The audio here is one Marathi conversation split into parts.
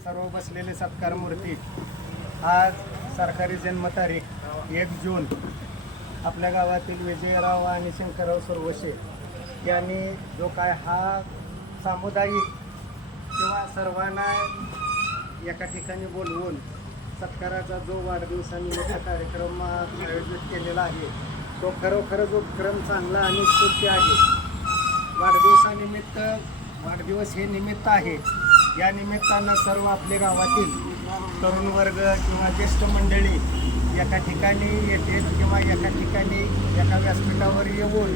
सर्व बसलेले सत्कार मूर्ती, आज सरकारी जन्मतारीख 1 जून आपल्या गावातील विजयराव आणि शंकरराव सुरवशे यांनी जो काय हा सामुदायिक किंवा सर्वांना एका ठिकाणी बोलवून सत्काराचा जो वाढदिवसानिमित्त कार्यक्रम आयोजित केलेला आहे तो खरोखरच उपक्रम चांगला आणि स्तुत्य आहे. वाढदिवसानिमित्त वाढदिवस हे निमित्त आहे. या निमित्तानं सर्व आपल्या गावातील तरुण वर्ग किंवा ज्येष्ठ मंडळी एका ठिकाणी येतील किंवा एका ठिकाणी एका व्यासपीठावर येऊन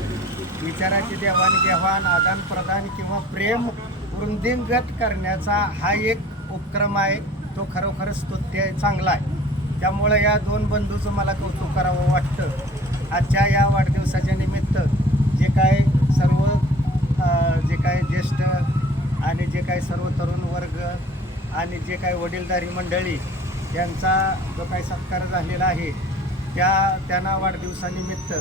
विचाराची देवाणघेवाण, आदानप्रदान किंवा प्रेम वृद्धिंगत करण्याचा हा एक उपक्रम आहे. तो खरोखरच स्तुत्य चांगला आहे. त्यामुळं या दोन बंधूचं मला कौतुक करावं वाटतं. आजच्या या वाढदिवसाच्या निमित्त जे काय सर्व जे काय ज्येष्ठ आणि जे काही सर्व तरुण वर्ग आणि जे काही वडीलधारी मंडळी यांचा जो काही सत्कार झालेला आहे त्यांना वाढदिवसानिमित्त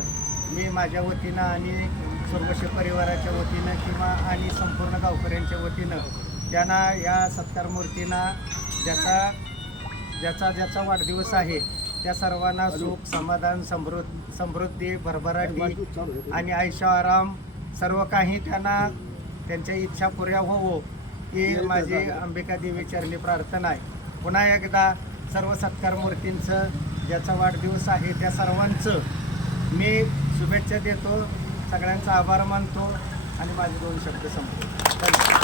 मी माझ्या वतीनं आणि सुरवशे परिवाराच्या वतीनं किंवा आणि संपूर्ण गावकऱ्यांच्या वतीनं त्यांना या सत्कार मूर्तींना ज्याचा वाढदिवस आहे त्या सर्वांना सुख, समाधान, समृद्धी, भरभराटी आणि आयुष्य आराम सर्व काही त्यांना त्यांच्या इच्छा पुऱ्या होवो ही माझी अंबिका देवी चरणी प्रार्थना आहे. पुन्हा एकदा सर्व सत्कार मूर्तींचं ज्याचा वाढदिवस आहे त्या सर्वांचं मी शुभेच्छा देतो. सगळ्यांचा आभार मानतो आणि माझे 2 शब्द संपतो. धन्यवाद.